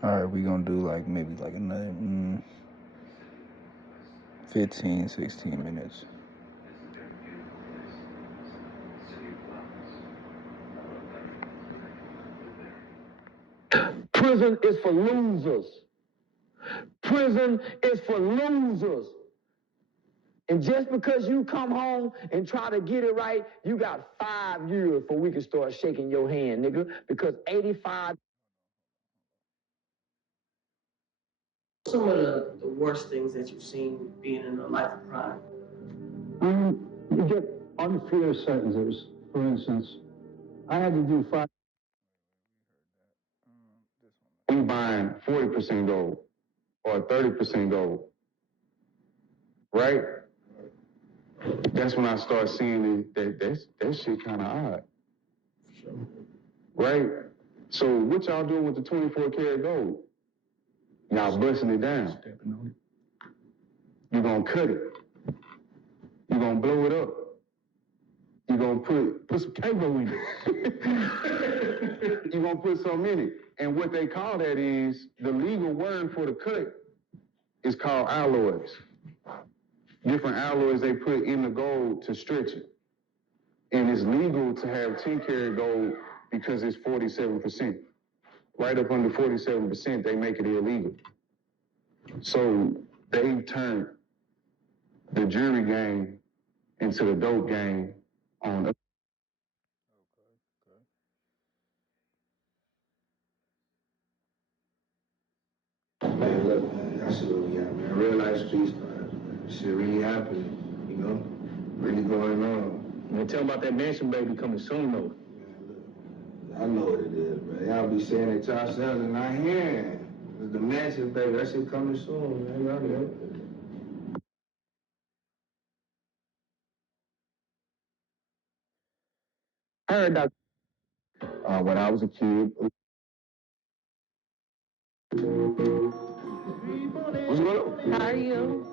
All right, we gonna do like maybe like another 15, 16 minutes. Prison is for losers. Prison is for losers. And just because you come home and try to get it right, you got 5 years before we can start shaking your hand, nigga. Because 85. Some of the worst things that you've seen being in a life of crime? You get unfair sentences. For instance, I had to do 5. We buying 40% gold or 30% gold, right? That's when I start seeing that shit kind of odd, right? So what y'all doing with the 24 karat gold? Y'all busting it down. You gonna cut it. You gonna blow it up. You gonna put some Kango in it. You gonna put some in it. And what they call that is, the legal word for the cut is called alloys. Different alloys they put in the gold to stretch it. And it's legal to have 10 karat gold because it's 47%. Right up under 47%, they make it illegal. So they turned the jury game into the dope game on. Man, look, man, that's what we got, man. Real life street stars, man. Shit really happening, you know? Really going on. Man, tell them about that mansion baby coming soon, though. Man, look, I know what it is, bro. Y'all be saying it to ourselves and not hearing. It's the mansion baby, that shit coming soon, man. Y'all know. I heard that when I was a kid. What's going on? How are you?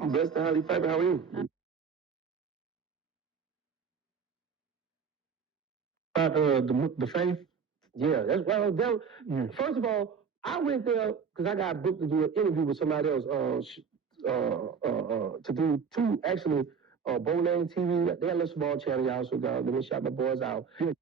I'm blessed and highly favored. How are you? About the faith? Yeah, that's well. First of all, I went there because I got booked to do an interview with somebody else. To do two actually. Bowling TV. They had a little small channel, y'all. So let me shout my boys out. Yeah.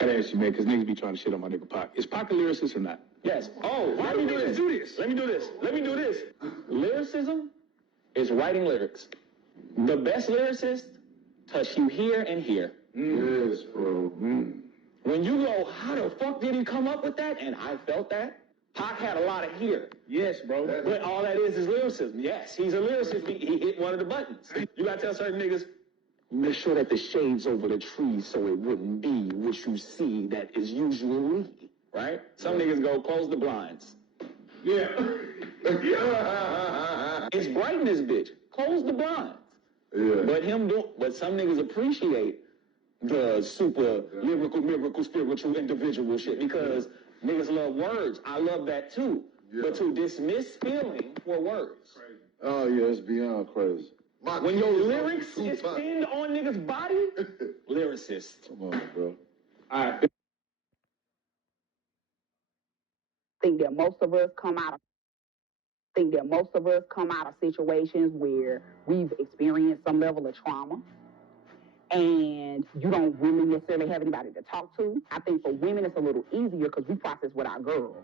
I ask you, man, because niggas be trying to shit on my nigga Pac. Is Pac a lyricist or not? Yes. Oh, why do we do this? Let me do this. Lyricism is writing lyrics. The best lyricist touch you here and here. Yes, bro. When you go, how the fuck did he come up with that? And I felt that. Pac had a lot of here. Yes, bro. But all that is lyricism. Yes, he's a lyricist. He hit one of the buttons. You gotta tell certain niggas, make sure that the shade's over the trees so it wouldn't be what you see that is usually, right? Some niggas go, close the blinds. Yeah. It's bright in this bitch. Close the blinds. Yeah. But some niggas appreciate the super lyrical, miracle, spiritual, individual shit because niggas love words. I love that too. Yeah. But to dismiss feeling for words. Crazy. Oh yeah, it's beyond crazy. When your lyrics is pinned on niggas' body, lyricist. Come on, bro. All right. I think that most of us come out of situations where we've experienced some level of trauma and you don't really necessarily have anybody to talk to. I think for women it's a little easier because we process with our girls.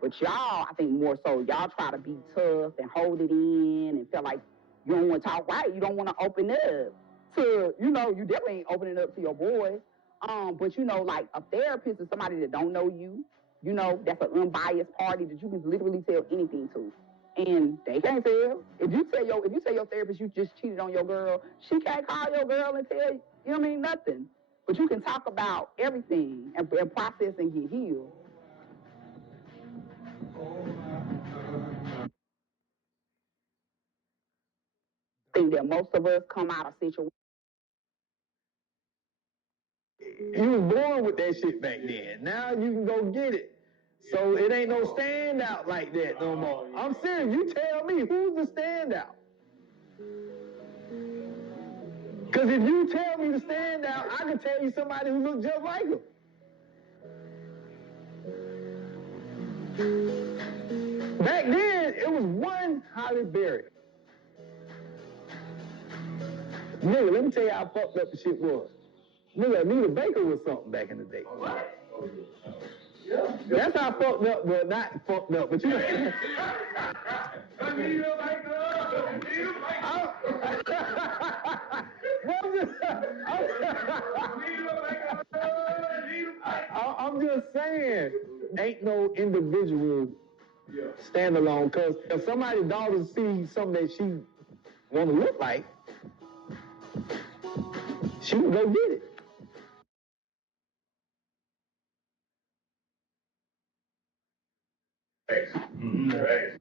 But y'all, I think more so, y'all try to be tough and hold it in and feel like you don't want to talk right. You don't want to open up to, you definitely ain't opening up to your boys. But like a therapist is somebody that don't know you. That's an unbiased party that you can literally tell anything to. And they can't tell. If you tell your therapist you just cheated on your girl, she can't call your girl and tell you, nothing. But you can talk about everything and process and get healed. I think that most of us come out of situations. You was born with that shit back then. Now you can go get it. So it ain't no standout like that no more. I'm serious. You tell me, who's the standout? Because if you tell me to stand out, I can tell you somebody who looks just like him. Back then, it was one Holly Berry. Nigga, let me tell you how fucked up the shit was. Nigga, Anita Baker was something back in the day. What? Yeah. That's how fucked up, well, not fucked up, but you know. Anita Baker! Anita Baker! I'm just saying, ain't no individual standalone, because if somebody's daughter sees something that she want to look like, she can go get it. Right.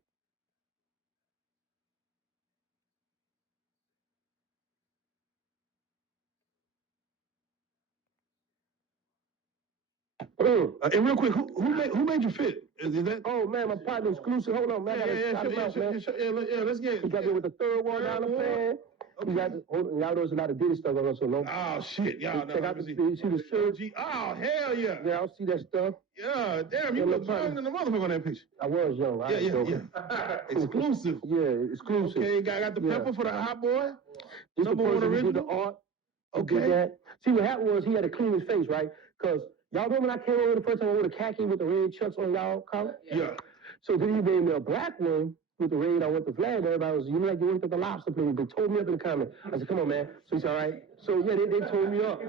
And real quick, who made you fit? Is that? Oh man, my partner exclusive. Hold on, man. Let's get it. He got me with the third one down the plan. Okay. Y'all know there's a lot of Diddy stuff on us, so no. Oh shit, y'all know. Check out see the shirt. Oh hell yeah. Yeah, I'll see that stuff. Yeah, damn, you look young than the motherfucker on that picture. I was young. Yeah. Exclusive. Yeah, exclusive. Okay, got the pepper for the hot boy. This the person who did the art. Okay. See, what happened was he had to clean his face, right? Because y'all remember when I came over the first time I wore the khaki with the red chucks on y'all collar? Yeah. So then he made me a black one with the red. I went to flag. Everybody was, you know, like you went to the lobster place. They told me up in the comment. I said, come on, man. So he's all right. So yeah, they told me up.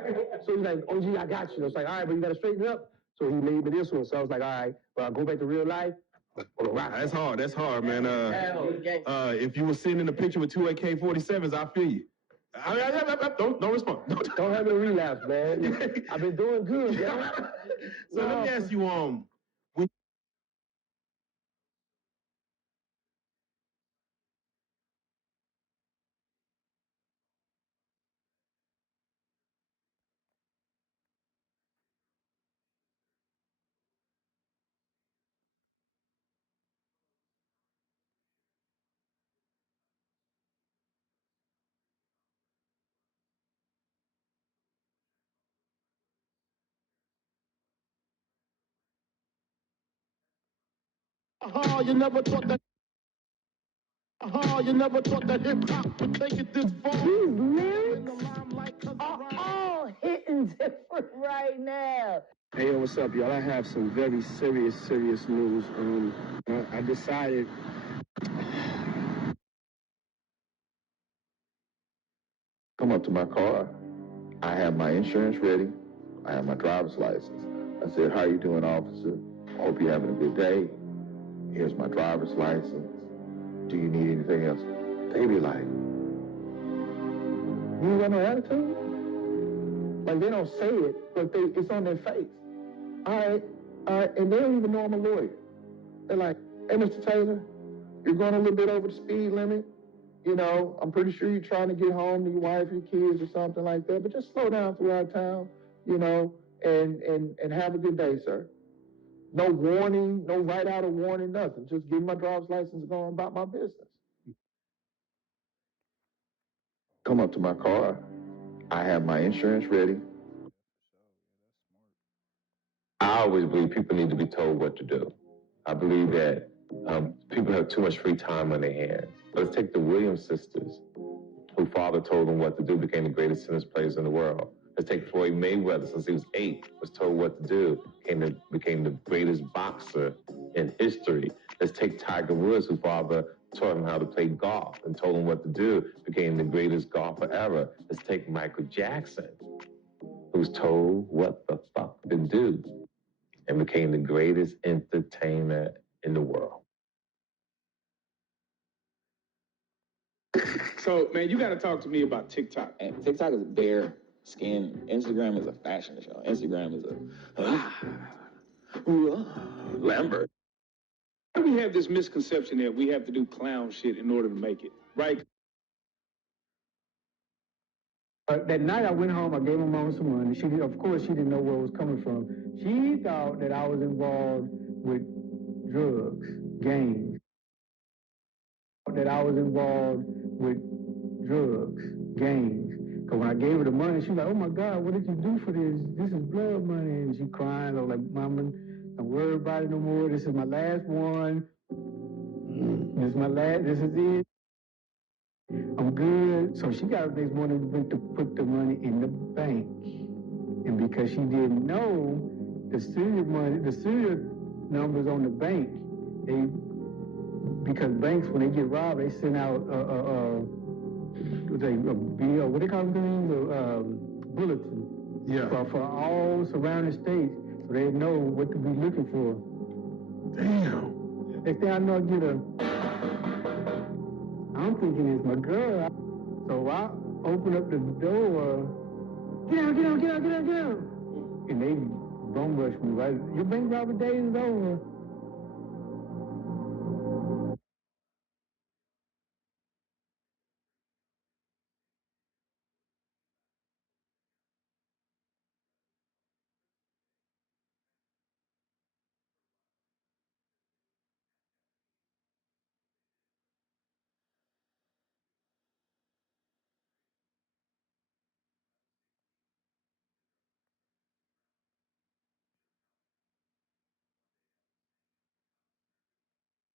So he's like, OG, I got you. I was like, all right, but you got to straighten it up. So he made me this one. So I was like, all right, well, I'll go back to real life. That's hard, man. If you were sitting in a picture with two AK-47s, I feel you. Don't respond. Don't have a relapse, man. I've been doing good, man. So let me ask you, when you never thought that hip hop would take it this far. These lyrics are all hitting different right now. Hey, yo, what's up, y'all? I have some very serious news. I decided. Come up to my car. I have my insurance ready. I have my driver's license. I said, how you doing, officer? I hope you're having a good day. Here's my driver's license. Do you need anything else? They be like, You ain't got no attitude? Like, they don't say it, but it's on their face. All right, and they don't even know I'm a lawyer. They're like, hey, Mr. Taylor, you're going a little bit over the speed limit. You know, I'm pretty sure you're trying to get home to your wife, your kids, or something like that, but just slow down throughout town, you know, and have a good day, sir. No warning, no write out a warning, nothing. Just give my driver's license and go on about my business. come up to my car. I have my insurance ready. I always believe people need to be told what to do. I believe that people have too much free time on their hands. Let's take the Williams sisters, whose father told them what to do, became the greatest tennis players in the world. Let's take Floyd Mayweather, since he was 8, was told what to do, became the greatest boxer in history. Let's take Tiger Woods, whose father taught him how to play golf and told him what to do, became the greatest golfer ever. Let's take Michael Jackson, who was told what the fuck to do and became the greatest entertainer in the world. So, man, you got to talk to me about TikTok. And TikTok is bare skin. Instagram is a fashion show. Instagram is a Lambert. We have this misconception that we have to do clown shit in order to make it, right? That night I went home, I gave my mom some money. Of course, she didn't know where it was coming from. She thought that I was involved with drugs, gangs. That I was involved with drugs, gangs. Because when I gave her the money, she was like, oh my God, what did you do for this? This is blood money. And she crying. I was like, Mama, don't worry about it no more. This is my last one. This is my last, this is it. I'm good. So she got up next morning went to put the money in the bank. And because she didn't know the serial numbers on the bank, because banks, when they get robbed, they send out what they call them, bulletin. Yeah. For all surrounding states, so they know what to be looking for. Damn. Next thing I know, I'm thinking it's my girl. So I open up the door. Get out. And they bum rush me, right? Your bank robber days is over.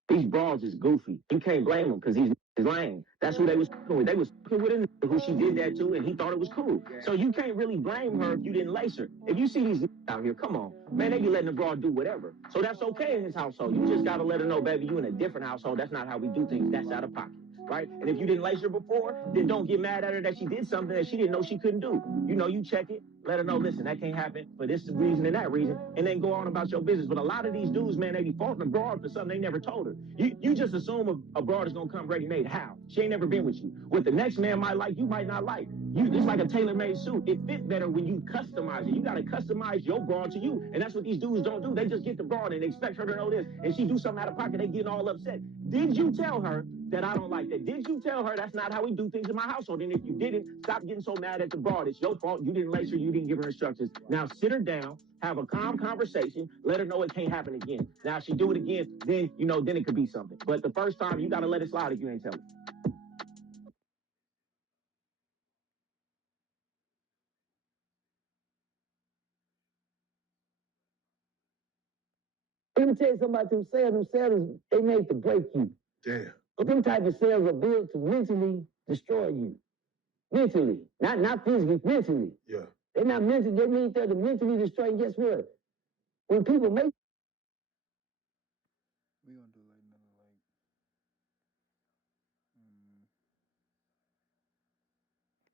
These broads is goofy. You can't blame him because he's lame. That's who they was with. They was with him who she did that to, and he thought it was cool. So you can't really blame her if you didn't lace her. If you see these out here, come on, man, they be letting the broad do whatever. So that's okay in his household. You just gotta let her know, baby, you in a different household. That's not how we do things. That's out of pocket. Right? And if you didn't lace her before, then don't get mad at her that she did something that she didn't know she couldn't do. You know, you check it, let her know, listen, that can't happen for this reason and that reason, and then go on about your business. But a lot of these dudes, man, they be faulting a broad for something they never told her. You just assume a broad is gonna come ready-made. How? She ain't never been with you. What the next man might like, you might not like. It's like a tailor-made suit. It fits better when you customize it. You gotta customize your broad to you, and that's what these dudes don't do. They just get the broad and they expect her to know this, and she do something out of pocket, they getting all upset. Did you tell her that I don't like that? Did you tell her that's not how we do things in my household? And if you didn't, stop getting so mad at the broad. It's your fault. You didn't lace her. You didn't give her instructions. Now sit her down, have a calm conversation, let her know it can't happen again. Now if she do it again, then, then it could be something. But the first time, you got to let it slide if you ain't tell her. Let me tell you something about them sales. Them sales, they made to break you. Damn. But them type of sales are built to mentally destroy you. Mentally. Not physically, mentally. Yeah. They're not mentally, they mean they're to mentally destroy you. Guess what? When people make We gonna do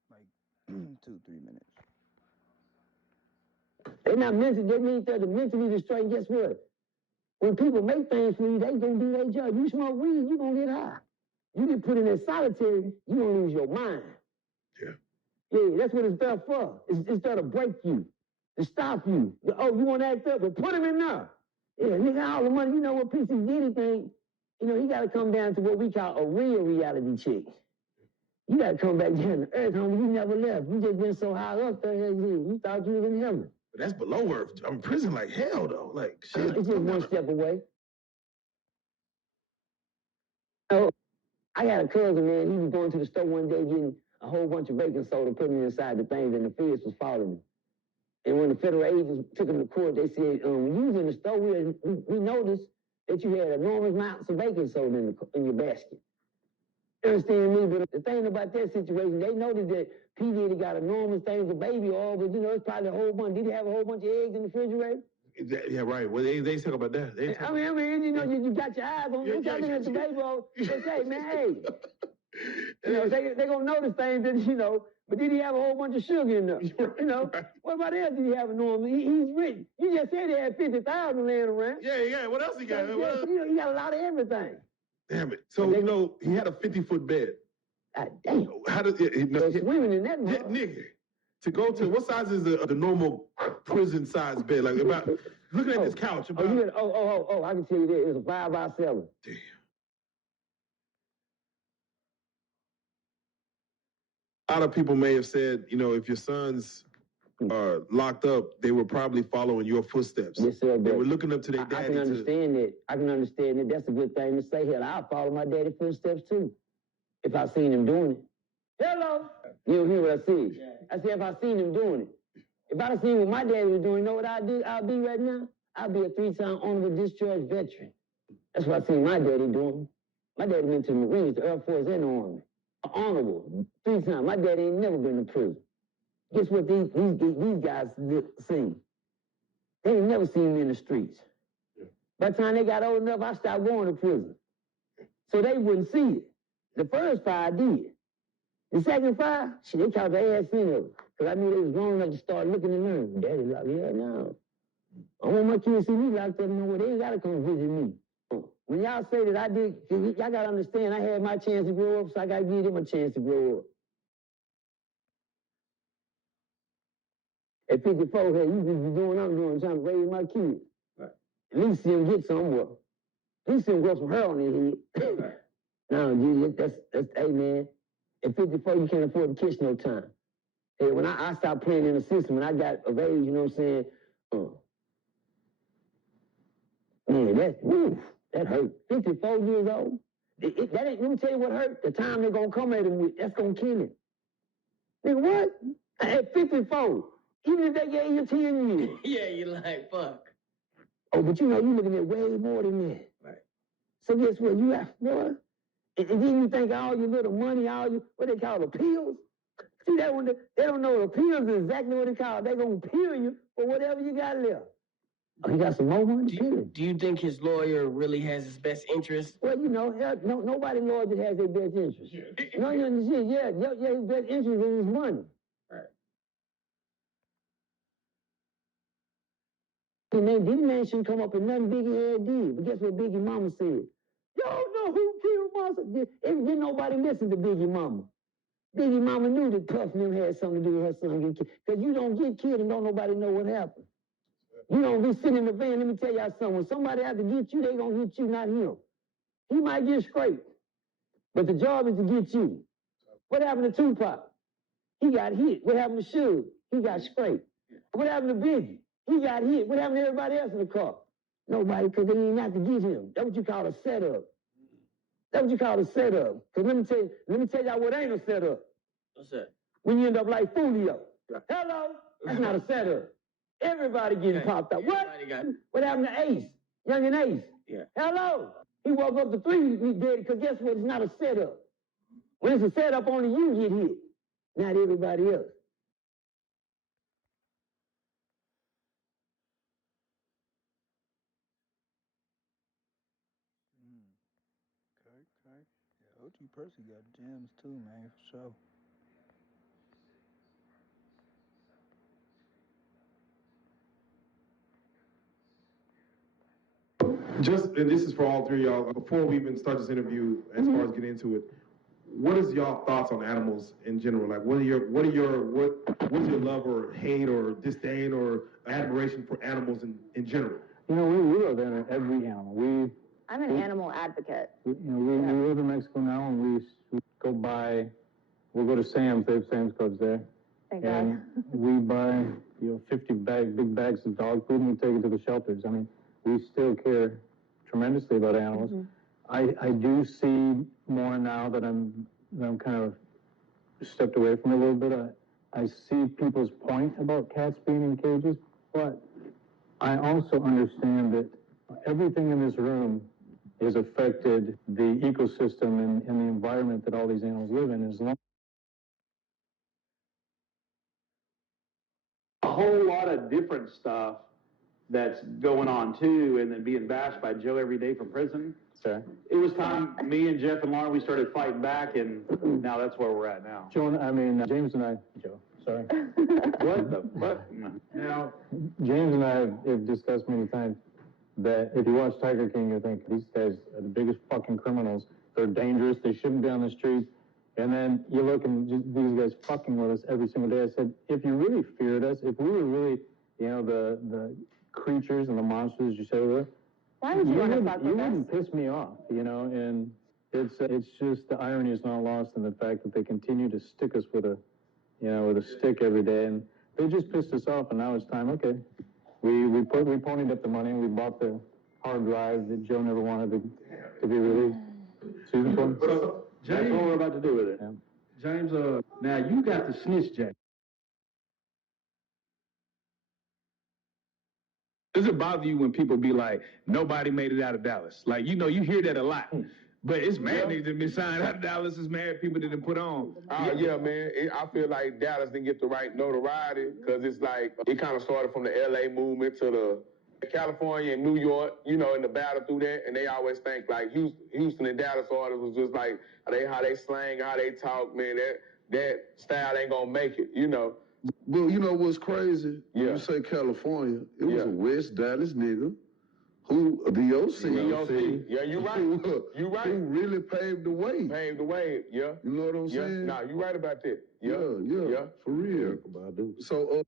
like another like 2-3 minutes. they're not mentally, they mean they're to mentally destroy you. Guess what? When people make things for you, they gonna do their job. You smoke weed, you gonna get high. You get put in that solitary, you gonna lose your mind. Yeah. Yeah, that's what it's there for. It's there to break you, to stop you. Oh, you want to act up? Well, put him in there. Yeah, nigga, all the money. You know what P.C. Diddy think? He got to come down to what we call a real reality check. You got to come back down to earth, homie. You never left. You just been so high up there. You thought you was in heaven. But that's below earth. I'm in prison like hell, though. Like, shit. It's just one step away. So, I got a cousin, man. He was going to the store one day getting a whole bunch of baking soda, putting it inside the things, and the feds was following him. And when the federal agents took him to court, they said, when you was in the store, we noticed that you had enormous amounts of baking soda in your basket. You understand me? But the thing about that situation, they noticed that P. Diddy got enormous things of baby oil, but it's probably a whole bunch. Did he have a whole bunch of eggs in the refrigerator? Yeah, right. Well, they talk about that. I mean, you got your eyes on it. Looking at the baby oil. They say, man, hey. They gonna notice things that, but did he have a whole bunch of sugar in there? What about else did he have enormous? He's rich. You just said he had 50,000 laying around. Yeah. What else he got? He got a lot of everything. Damn it. So, he had a 50-foot bed. God damn. How did swimming in that nigga. To go to, what size is the normal prison size bed? Like about, looking at this couch. About, I can tell you that. It's a 5x7. Damn. A lot of people may have said, if your sons are locked up, they were probably following your footsteps. Yes, sir. They were looking up to their daddy. I can understand that. I can understand that. That's a good thing to say. Hell, I'll follow my daddy's footsteps too, if I seen him doing it. Hello. You don't hear what I said. I said if I seen him doing it. If I'd seen what my daddy was doing, you know what I'd do? I'd be right now? I'd be a 3-time honorable discharge veteran. That's what I seen my daddy doing. My daddy went to the Marines, the Air Force, and the Army. Honorable, 3 times. My daddy ain't never been to prison. Guess what these guys seen? They ain't never seen me in the streets. By the time they got old enough, I stopped going to prison. So they wouldn't see it. The first 5 did. The second 5, shit, they caught their ass in it. Because I knew they was grown enough to start looking and learning. Daddy like, yeah, no. I want my kids to see me locked up nowhere. They ain't got to come visit me. When y'all say that I did, y'all got to understand I had my chance to grow up, so I got to give them a chance to grow up. At 54, hey, you just be doing what I'm doing, trying to raise my kids. Right. At least see them get somewhere. At least see them grow some hair on their head. Right. No, that's, hey, man, at 54, you can't afford to kiss no time. Hey, when I stopped playing in the system, when I got of age, you know what I'm saying? Man, that hurt. 54 years old. That ain't, let me tell you what hurt. The time they're going to come at him with, that's going to kill him. Nigga, what? At 54, even if they gave you 10 years. Yeah, you're like, fuck. Oh, but you know, you're looking at way more than that. Right. So guess what? You have, boy, and then you think all your little money, all your, what they call appeals. See, that one, they don't know appeals is exactly what they call it. They're going to appeal you for whatever you got left. Oh, you got some more money? Do you think his lawyer really has his best interest? Well, you know, nobody lawyer that has their best interest. No, you understand? Yeah, his best interest is his money. Right. And then this man shouldn't come up with nothing Biggie had did. But guess what Biggie Mama said? Y'all know who killed Monster? Didn't nobody listen to Biggie Mama. Biggie Mama knew that Puff and them had something to do with her son getting killed. Because you don't get killed and don't nobody know what happened. You don't be sitting in the van, let me tell y'all something. When somebody has to get you, they gonna hit you, not him. He might get straight, but the job is to get you. What happened to Tupac? He got hit. What happened to Suge? He got straight. What happened to Biggie? He got hit. What happened to everybody else in the car? Nobody, because they didn't have to get him. That's what you call a setup. That's what you call a setup. Because let me tell y'all what ain't a setup. What's that? When you end up like Fulio. Hello? That's not a setup. Everybody getting popped up. What happened to Ace? Young and Ace? Yeah. Hello? He woke up to 3 weeks dead because guess what? It's not a setup. When it's a setup, only you get hit, not everybody else. Okay. Yeah, OG Percy got gems too, man, for sure. And this is for all 3 of y'all, before we even start this interview, as far as getting into it, what is y'all thoughts on animals in general? Like, what's your love or hate or disdain or admiration for animals in general? You know, we love every animal. I'm an animal advocate. We live in Mexico now, and we we'll go to Sam's. They have Sam's Clubs there. Thank and God. We buy 50 big bags of dog food, and we take it to the shelters. I mean, we still care tremendously about animals. Mm-hmm. I do see more now that I'm kind of stepped away from it a little bit. I see people's point about cats being in cages, but I also understand that everything in this room has affected the ecosystem and the environment that all these animals live in. As long a whole lot of different stuff that's going on too, and then being bashed by Joe every day from prison. Okay. It was time me and Jeff and Lauren, we started fighting back, and now that's where we're at now. James and I, Joe, sorry. What the fuck? Now, James and I have discussed many times that if you watch Tiger King, you think these guys are the biggest fucking criminals. They're dangerous. They shouldn't be on the streets. And then you look and these guys fucking with us every single day. I said, if you really feared us, if we were really, the creatures and the monsters you say we were, why would you want to fuck with us? You wouldn't piss me off, and it's just the irony is not lost in the fact that they continue to stick us with a stick every day, and they just pissed us off, and now it's time. Okay, we ponied up the money, and we bought the hard drive that Joe never wanted to be released. Susan, But that's what we're about to do with it. Yeah. James, now you got the snitch, Jack. Does it bother you when people be like, nobody made it out of Dallas? Like, you hear that a lot. But it's mad niggas that been signed out of Dallas. It's mad people that didn't put on. Yeah, man. I feel like Dallas didn't get the right notoriety because it's like it kind of started from the LA movement to the California and New York, in the battle through that. And they always think like Houston and Dallas artists was just like how they slang, how they talk, man. That style ain't gonna make it, But you know what's crazy? When you say California, it was a West Dallas nigga who, the OC. Yeah, you right. You right. Who really paved the way. Paved the way, yeah. You know what I'm saying? Nah, you right about that. Yeah, for real. So,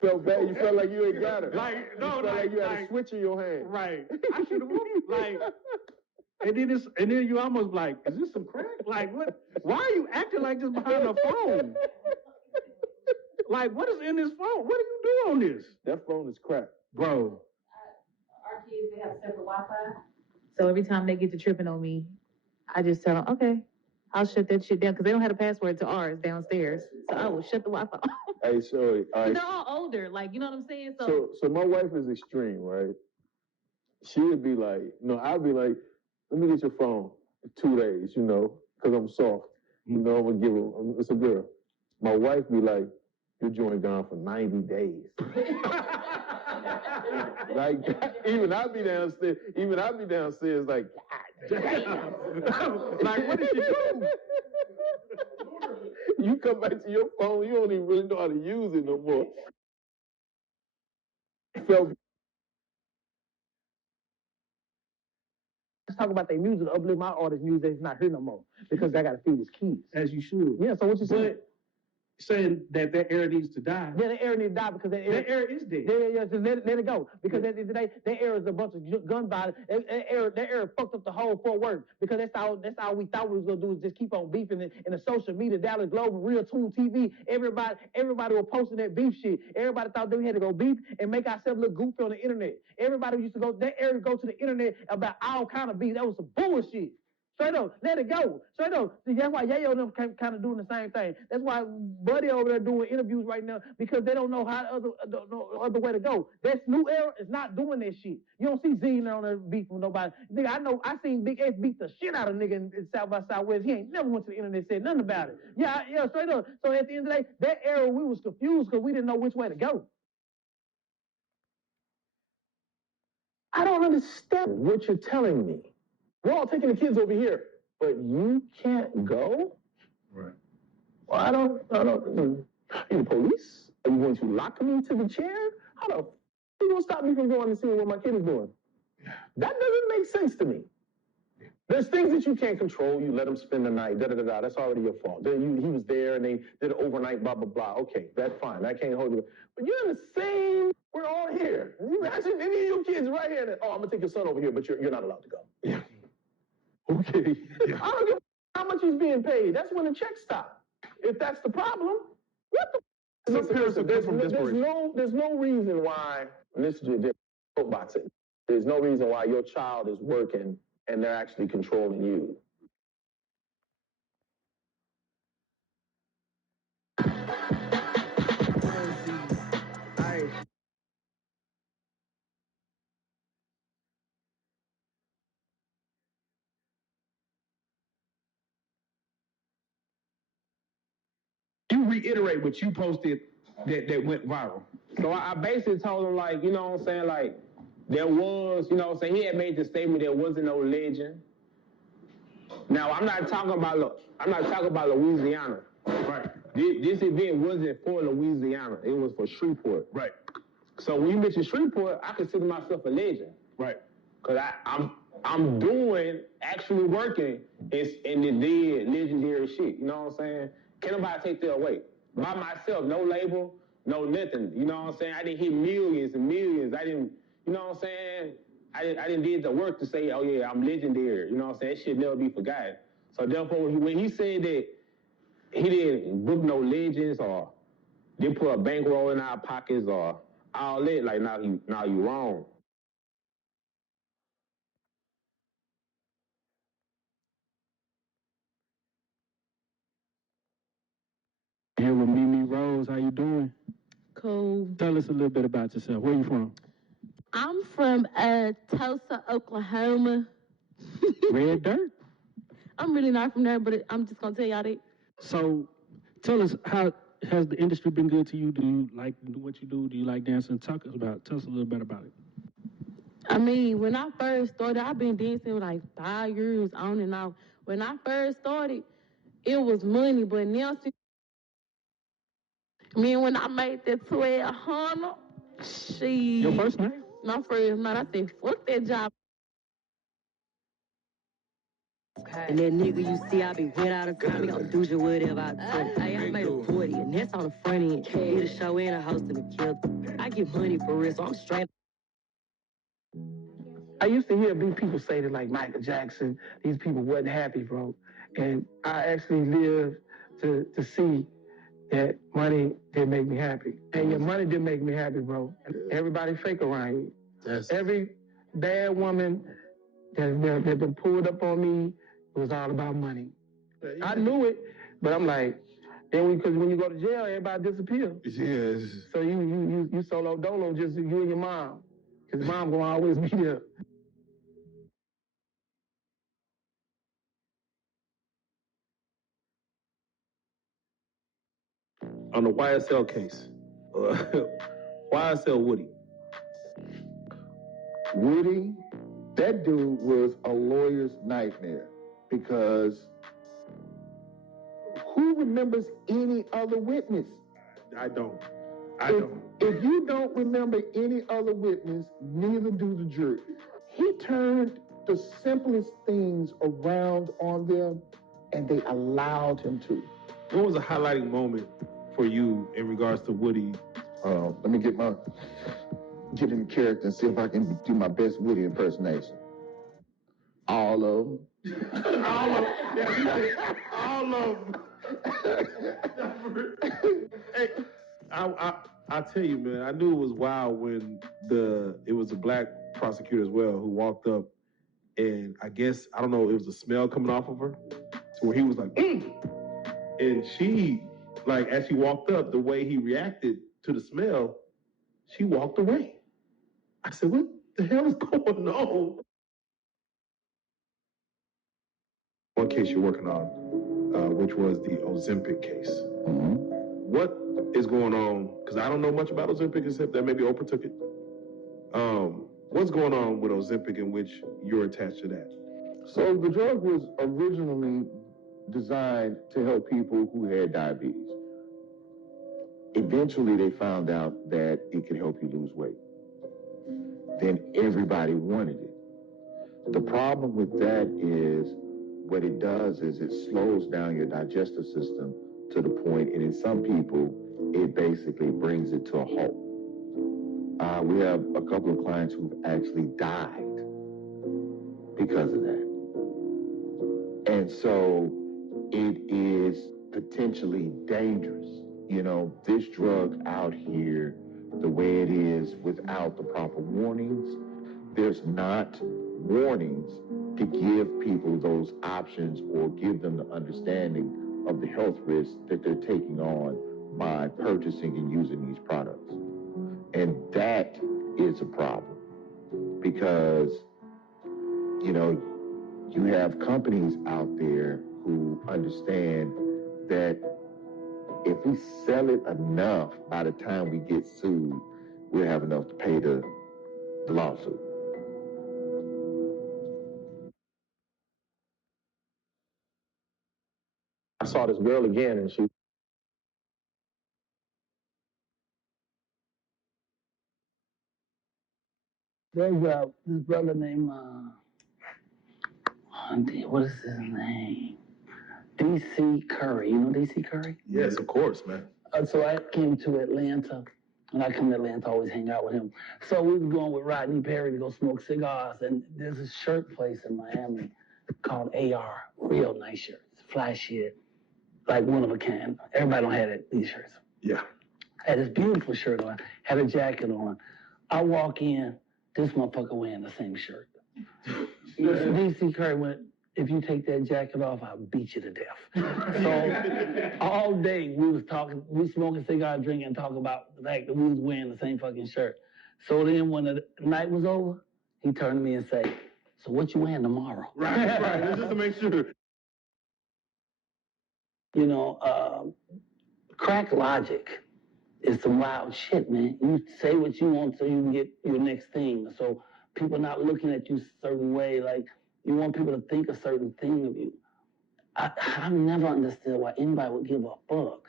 felt bad. You felt like you ain't got it. Like, no, you felt like you had a switch in your hand. Right. I should have moved. Like, and then you almost like, is this some crack? Like, what? Why are you acting like this behind the phone? Like, what is in this phone? What are you doing on this? That phone is crack. Bro. Our kids, they have separate Wi-Fi. So every time they get to tripping on me, I just tell them, okay, I'll shut that shit down because they don't have a password to ours downstairs. So I will shut the Wi-Fi off. Hey, sorry. They're all older, like, you know what I'm saying? So my wife is extreme, right? She would be like, I'd be like, let me get your phone in 2 days, because I'm soft. I'm gonna give her, it's a girl. My wife be like, your joint gone for 90 days. Like, even I be downstairs like, God damn. Like, what did she do? You come back to your phone, you don't even really know how to use it no more. Let's talk about their music, uplift my artist music that's not here no more because I got to feed his kids. As you should. Yeah, so what you saying? Saying that era needs to die. Yeah, the era needs to die because that era is dead. Yeah, so let it go. Because at the end of the day, that era is a bunch of gun violence. That era fucked up the whole Fort Worth because that's all we thought we was gonna do is just keep on beefing in the social media, Dallas Global, Real Tune TV. Everybody was posting that beef shit. Everybody thought that we had to go beef and make ourselves look goofy on the internet. Everybody used to go to the internet about all kind of beef. That was some bullshit. Straight up, let it go. Straight up. See, that's why Yayo and them kind of doing the same thing. That's why Buddy over there doing interviews right now because they don't know how other way to go. That new era is not doing that shit. You don't see Z on there beef with nobody. Nigga, I seen Big S beat the shit out of nigga in South by Southwest. He ain't never went to the internet and said nothing about it. Yeah, straight up. So at the end of the day, that era we was confused because we didn't know which way to go. I don't understand what you're telling me. We're all taking the kids over here, but you can't go? Right. Well, I don't, are you the police? Are you going to lock me to the chair? How the f*** are you going to stop me from going and seeing what my kid is doing? That doesn't make sense to me. There's things that you can't control. You let them spend the night, da-da-da-da. That's already your fault. He was there and they did it overnight, blah, blah, blah. Okay, that's fine. I can't hold you. But you're in the same, we're all here. You imagine any of your kids right here, and, I'm going to take your son over here, but you're not allowed to go. Yeah. Okay. Yeah. I don't give a how much he's being paid. That's when the check stops. If that's the problem, what the there's no reason why, and this is boxing, there's no reason why your child is working and they're actually controlling you. You reiterate what you posted that went viral. So I basically told him, like, you know what I'm saying, like, there was, you know what I'm saying, he had made the statement there wasn't no legend. Now, I'm not talking about Louisiana. Right. This event wasn't for Louisiana. It was for Shreveport. Right. So when you mention Shreveport, I consider myself a legend. Right. Because I'm doing, actually working in the dead, legendary shit. You know what I'm saying? Can't nobody take that away. By myself, no label, no nothing. You know what I'm saying? I didn't hit millions and millions. I didn't, you know what I'm saying? I didn't did the work to say, oh yeah, I'm legendary. You know what I'm saying? That shit never be forgotten. So therefore, when he said that he didn't book no legends or didn't put a bankroll in our pockets or all that, like, now you wrong. Here with Mimi Rose. How you doing? Cool. Tell us a little bit about yourself. Where you from? I'm from Tulsa, Oklahoma. Red Dirt? I'm really not from there, but I'm just going to tell y'all that. So, tell us, how has the industry been good to you? Do you like what you do? Do you like dancing? Tell us a little bit about it. I mean, when I first started, I've been dancing for like 5 years on and off. When I first started, it was money, but now, when I made that 1,200, Your first night? My first night, I said, fuck that job. And that nigga you see, I be wet out of time. He gon' do you whatever I tell him. Hey, I made a 40, and that's on the front end. Did a show and a host and a kill. I get money for real, so I'm straight. I used to hear these people say that, like Michael Jackson, these people wasn't happy, bro. And I actually lived to see that money didn't make me happy. And your money didn't make me happy, bro. Everybody fake around you. Every bad woman that's been pulled up on me, it was all about money. I knew it, but I'm like, because when you go to jail, everybody disappears. Yes. So you solo dolo, just you and your mom. Because mom gonna always be there. On the YSL case, YSL Woody. Woody, that dude was a lawyer's nightmare because who remembers any other witness? I don't. If you don't remember any other witness, neither do the jury. He turned the simplest things around on them, and they allowed him to. What was a highlighting moment for you in regards to Woody? Let me get in character and see if I can do my best Woody impersonation. All of them. All of them. Hey, I tell you, man, I knew it was wild when it was a black prosecutor as well who walked up, and I guess, I don't know, it was a smell coming off of her to where he was like, and she, like, as she walked up, the way he reacted to the smell, she walked away. I said, what the hell is going on? One case you're working on, which was the Ozempic case. Mm-hmm. What is going on? Because I don't know much about Ozempic except that maybe Oprah took it. What's going on with Ozempic in which you're attached to that? So the drug was originally designed to help people who had diabetes. Eventually, they found out that it could help you lose weight. Then everybody wanted it. The problem with that is what it does is it slows down your digestive system to the point, and in some people, it basically brings it to a halt. We have a couple of clients who've actually died because of that. And so it is potentially dangerous. You know, this drug out here, the way it is without the proper warnings, there's not warnings to give people those options or give them the understanding of the health risks that they're taking on by purchasing and using these products. And that is a problem because, you know, you have companies out there who understand that if we sell it enough, by the time we get sued, we'll have enough to pay the lawsuit. I saw this girl again, and she. There's this brother named, what is his name? D.C. Curry. You know D.C. Curry? Yes, of course, man. So I came to Atlanta, and I come to Atlanta, always hang out with him. So we was going with Rodney Perry to go smoke cigars, and there's a shirt place in Miami called AR. Real nice shirts, fly shit, like one of a kind. Everybody don't have these shirts. Yeah. I had this beautiful shirt on, had a jacket on. I walk in, this motherfucker wearing the same shirt. D.C. Curry went, if you take that jacket off, I'll beat you to death. So all day we was talking, we smoking cigars, drinking, and talking about the fact that we was wearing the same fucking shirt. So then when the night was over, he turned to me and said, so what you wearing tomorrow? Right, just to make sure. You know, crack logic is some wild shit, man. You say what you want so you can get your next thing. So people not looking at you a certain way, like you want people to think a certain thing of you. I've never understood why anybody would give a fuck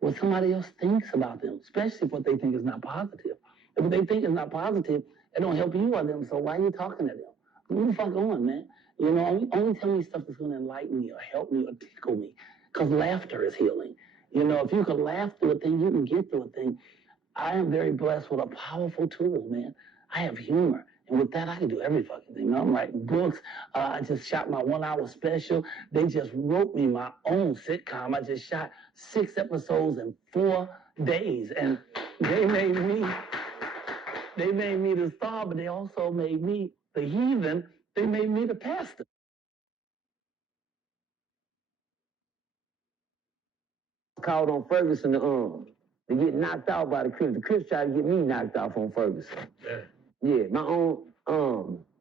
what somebody else thinks about them, especially if what they think is not positive. If what they think is not positive, it don't help you or them, so why are you talking to them? Move the fuck on, man. You know, only tell me stuff that's going to enlighten me or help me or tickle me, because laughter is healing. You know, if you can laugh through a thing, you can get through a thing. I am very blessed with a powerful tool, man. I have humor. And with that, I can do every fucking thing. I'm writing books. I just shot my 1 hour special. They just wrote me my own sitcom. I just shot 6 episodes in 4 days. And they made me the star, but they also made me the heathen. They made me the pastor. Called on Ferguson to get knocked out by the Crips. The Crips tried to get me knocked off on Ferguson. Yeah, my own,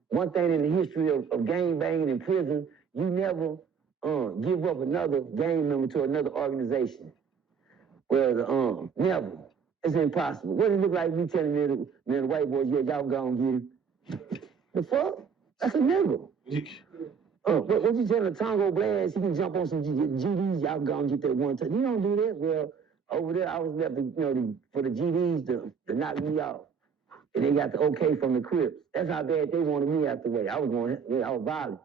one thing in the history of gang banging in prison, you never give up another gang member to another organization. Well, never. It's impossible. What does it look like me telling the white boys, yeah, y'all gonna get him? The fuck? That's a nigga. What you telling Tongo Blast, he can jump on some GDs, y'all gonna get that one time. You don't do that. Well, over there, I was left, for the GDs to knock me out. And they got the okay from the Crips. That's how bad they wanted me out the way. I was violent.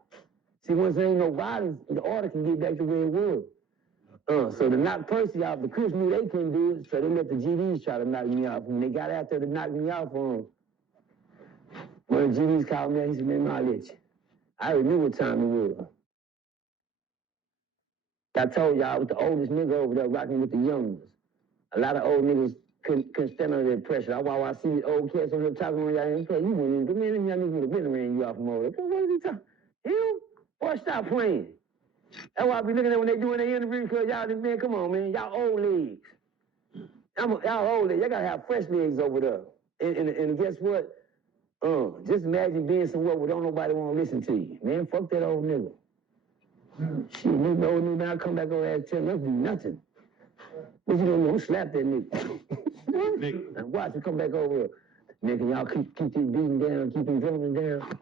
See, once there ain't no violence, the order can get back to where it was. So to knock Percy out, the Crips knew they couldn't do it, so they let the GDs try to knock me out. When they got after to knock me out for them, one of the GDs called me out, he said, man, I'll let you. I already knew what time it was. I told y'all I was the oldest nigga over there rocking with the young ones. A lot of old niggas couldn't stand under that pressure. That's why I see the old cats over there talking on y'all, you wouldn't even, man, them young niggas would have been around you off from over there. What is he talking? Him? Boy, stop playing. That's why I be looking at when they doing their interviews, because y'all, man, come on, man, y'all old legs. Y'all old legs. Y'all gotta have fresh legs over there. And guess what? Just imagine being somewhere where don't nobody want to listen to you. Man, fuck that old nigga. Shit, nigga, old nigga, now come back over there and tell us do nothing. What you gonna slap that nigga? And watch him come back over here. Nigga, y'all keep this beating down, keep him drumming down.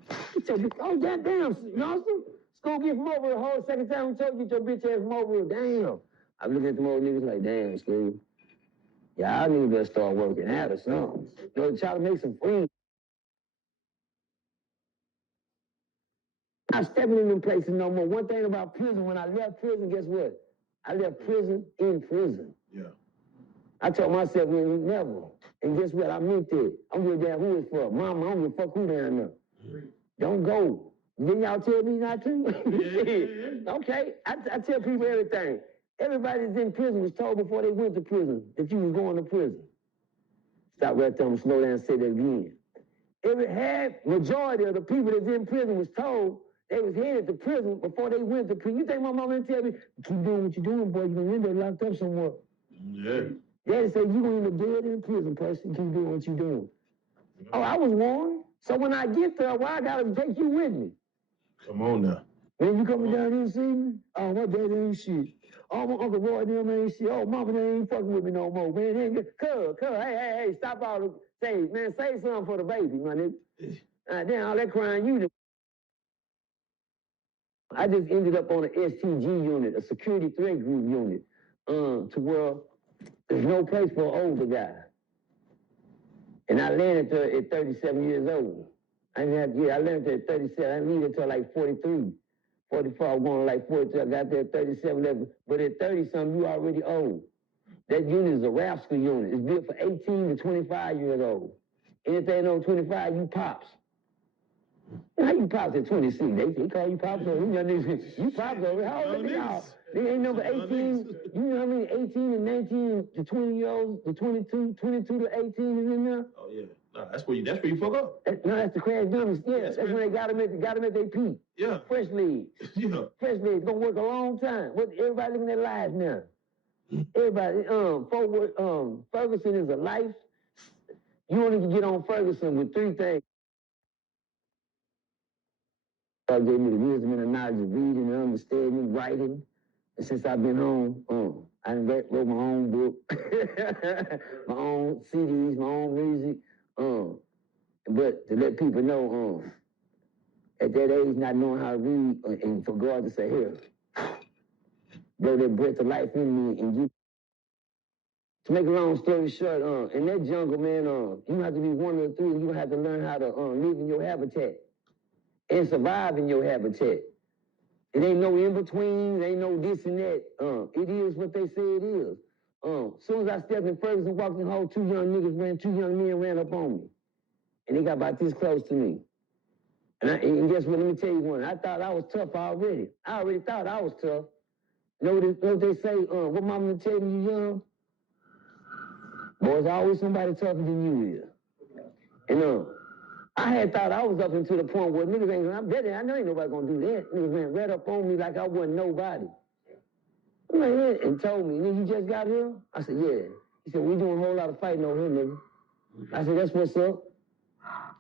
Oh, goddamn, Nelson. School get from over here. Whole second time we told you get your bitch ass from over here. Damn. I'm looking at them old niggas like, damn, school. Y'all niggas better start working out or something. You know, try to make some friends. I'm stepping in them places no more. One thing about prison, when I left prison, guess what? I left prison in prison. Yeah. I told myself, never. And guess what? I meant that. I don't give a damn who it's for. Mama, I don't give a fuck who down there. Don't go. Didn't y'all tell me not to? Okay. I tell people everything. Everybody that's in prison was told before they went to prison that you was going to prison. Stop right there and slow down and say that again. Majority of the people that's in prison was told they was headed to prison before they went to prison. You think my mama didn't tell me, keep doing what you're doing, boy, you're going to end up locked up somewhere. Yeah. Daddy said, you going to end up dead in prison, person. Keep doing what you're doing. Yeah. Oh, I was warned. So when I get there, why I got to take you with me? Come on now. Man, you coming down here to see me? Oh, my daddy ain't shit. Oh, my Uncle Roy, them ain't shit. Oh, mama, they ain't fucking with me no more, man. They ain't good. Hey, stop all the... Say something for the baby, my nigga. Damn, all that crying you... I just ended up on an STG unit, a security threat group unit, to where there's no place for an older guy. And I landed there at 37 years old. I landed there at 37. I didn't leave until like 43, 44. I was going like 42. I got there at 37 level. But at 30-something, you already old. That unit is a rascal unit. It's built for 18 to 25 years old. Anything over 25, you pops. How you pops at 26? They call you pops over. You pops over. How old are y'all? They ain't number 18. You know how many 18 and 19 to 20 year olds, to 22 to 18 is in there? Oh, yeah. No, that's where you fuck up. No, that's the crash dummies. Yeah, that's when they got them at their peak. Yeah. Fresh legs. Yeah. Fresh legs gonna work a long time. What everybody living their lives now. Everybody, Ferguson is a life. You only can get on Ferguson with three things. God gave me the wisdom and the knowledge of reading and understanding, writing. And since I've been home, I wrote my own book, my own CDs, my own music. But to let people know, at that age, not knowing how to read, and for God to say, here, blow that breath of life in me, and you. To make a long story short, in that jungle, man, you have to be one of the three. You have to learn how to live in your habitat and survive in your habitat. It ain't no in between. It ain't no this and that. It is what they say it is. Soon as I stepped in Ferguson, walked in the hall, two young men ran up on me, and they got about this close to me. And guess what? Let me tell you one. I thought I was tough already. I already thought I was tough. Know what they say? What mama tell you young? Boy, there's always somebody tougher than you is. And I had thought I was up into the point where niggas ain't, I know ain't nobody gonna do that. Niggas ran right up on me like I wasn't nobody. I'm like, yeah, and told me, nigga, you just got here? I said, yeah. He said, we doing a whole lot of fighting over here, nigga. I said, that's what's up.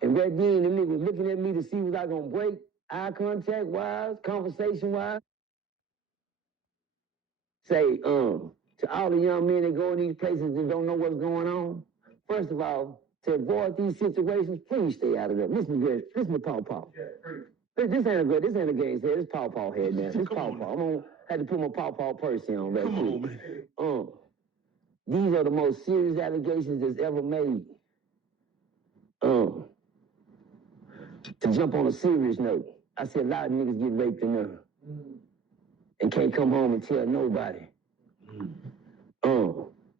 And right then, the nigga was looking at me to see was I gonna break, eye contact wise, conversation wise. Say, to all the young men that go in these places and don't know what's going on, first of all, to avoid these situations, please stay out of them. Listen to Paw Paw. This ain't a game's head. This Paw Paw head now. This Paw Paw. I'm gonna have to put my Paw Paw purse on right quick. These are the most serious allegations that's ever made. To jump on a serious note, I see a lot of niggas get raped in there and can't come home and tell nobody.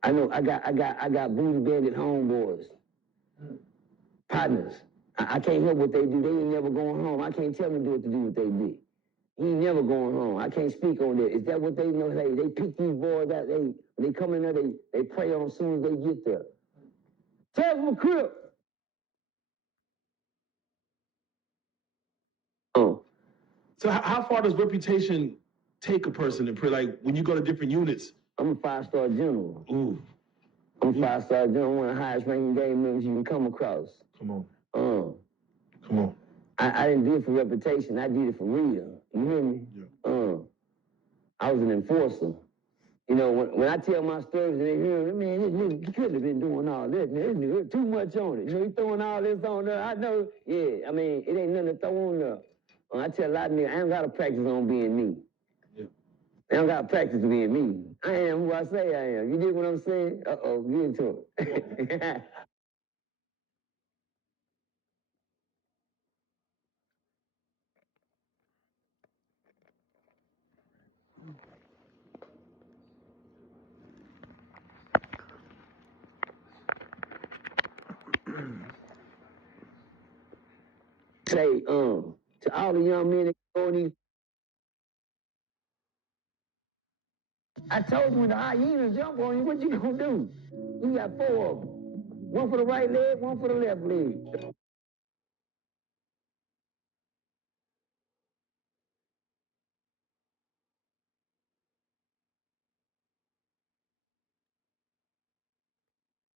I know I got booty bandit homeboys, partners. I can't help what they do. They ain't never going home. I can't tell them to do what they did. He ain't never going home. I can't speak on that. Is that what they know? Hey, they pick these boys out. They come in there. They prey on them as soon as they get there. Tell them a crib. So how far does reputation take a person in prison? Like when you go to different units? I'm a 5-star general. Ooh. I'm a 5-star general, one of the highest ranking gang members you can come across. Come on. Come on. I didn't do it for reputation. I did it for real. You hear me? Yeah. I was an enforcer. You know, when I tell my stories and they hear them, man, this nigga couldn't have been doing all this. Man, this nigga too much on it. You know, he throwing all this on there. I know. Yeah, I mean, it ain't nothing to throw on there. I tell a lot of niggas, I ain't got to practice on being me. Yeah. I don't got to practice being me. I am who I say I am. You dig what I'm saying? Uh-oh, get into it. Say, to all the young men that go in these, I told you when the hyenas jump on you, what you gonna do? You got 4 of them. One for the right leg, one for the left leg.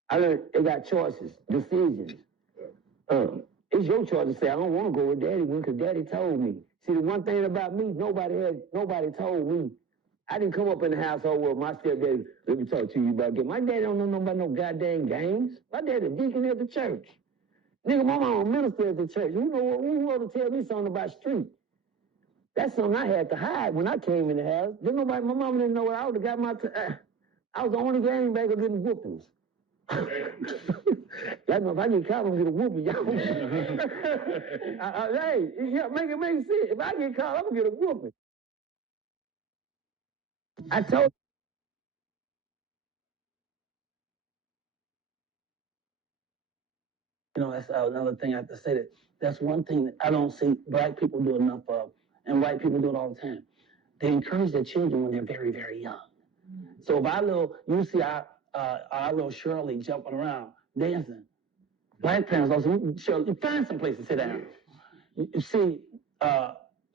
I learned they got choices, decisions. It's your choice to say, I don't want to go with daddy because daddy told me. See, the one thing about me, nobody told me. I didn't come up in the household where my stepdaddy, let me talk to you about that. My daddy don't know about no goddamn games. My daddy a deacon at the church. Nigga, my mom a minister at the church. Who ought to tell me something about street? That's something I had to hide when I came in the house. Didn't nobody, my mama didn't know what I would have got I was the only gang banger getting whoopings. That's if I get caught, I'm gonna get a whooping, y'all. Hey, yeah, make it make sense. If I get caught, I'm gonna get a whooping. I told You know, that's another thing I have to say, that that's one thing that I don't see black people do enough of, and white people do it all the time. They encourage their children when they're very, very young. So if you see our little Shirley jumping around, dancing, Black parents also, you find some place to sit down. You see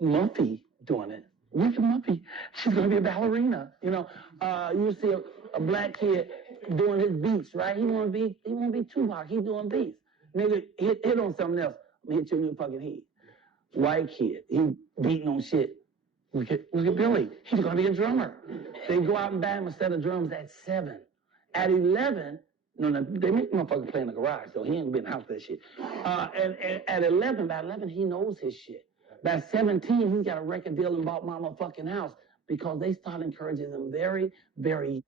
Muffy doing it. Look at Muffy. She's going to be a ballerina. You see a black kid doing his beats, right? He want to be Tupac. He doing beats. Nigga, hit on something else. I'm going to hit you in your fucking head. White kid, he beating on shit. Look at Billy. He's going to be a drummer. They go out and buy him a set of drums at 7. At 11, they make motherfuckers play in the garage, so he ain't been out for that shit. And at 11, by 11, he knows his shit. By 17, he's got a record deal and bought mama a fucking house because they start encouraging them very, very.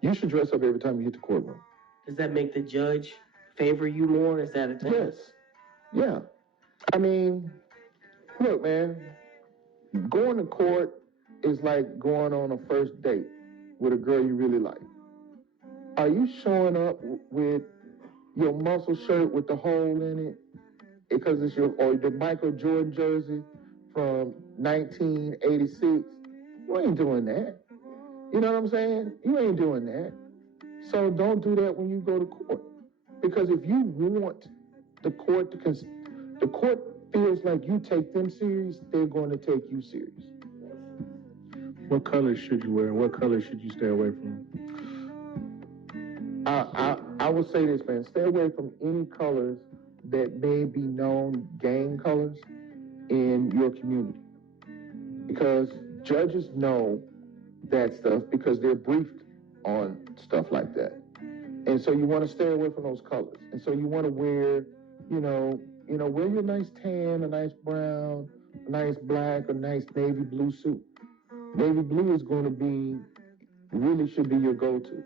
You should dress up every time you hit the courtroom. Does that make the judge favor you more? Is that a thing? Yes. Yeah. I mean, look, man, going to court is like going on a first date with a girl you really like. Are you showing up with your muscle shirt with the hole in it because it's or the Michael Jordan jersey from 1986? You ain't doing that. You know what I'm saying? You ain't doing that. So don't do that when you go to court. Because if you want the court the court feels like you take them serious, they're going to take you serious. What colors should you wear and what colors should you stay away from? I would say this, man. Stay away from any colors that may be known gang colors in your community. Because judges know that stuff because they're briefed on stuff like that. And so you want to stay away from those colors. And so you want to wear, wear your nice tan, a nice brown, a nice black, a nice navy blue suit. Navy blue is going to really should be your go-to.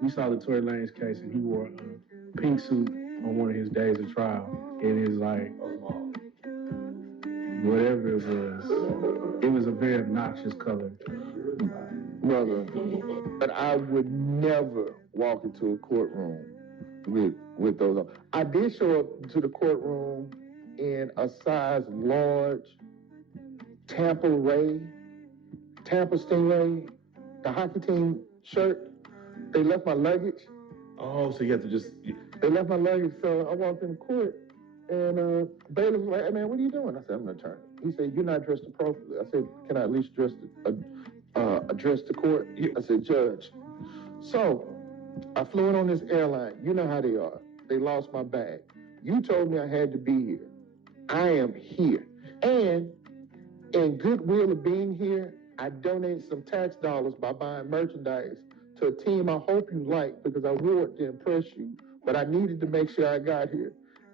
We saw the Tory Lanez case and he wore a pink suit on one of his days of trial. It is like, whatever it was a very obnoxious color. Brother, but I would never walk into a courtroom with those on. I did show up to the courtroom in a size large Tampa Stingray, the hockey team shirt. They left my luggage. Oh, so you have to They left my luggage, so I walked in court, and bailiff was like, "Hey, man, what are you doing?" I said, "I'm an attorney." He said, "You're not dressed appropriately." I said, "Can I at least address the court?" I said, "Judge." So I flew in on this airline. You know how they are. They lost my bag. You told me I had to be here. I am here. And in goodwill of being here, I donated some tax dollars by buying merchandise to a team I hope you like because I wore it to impress you, but I needed to make sure I got here.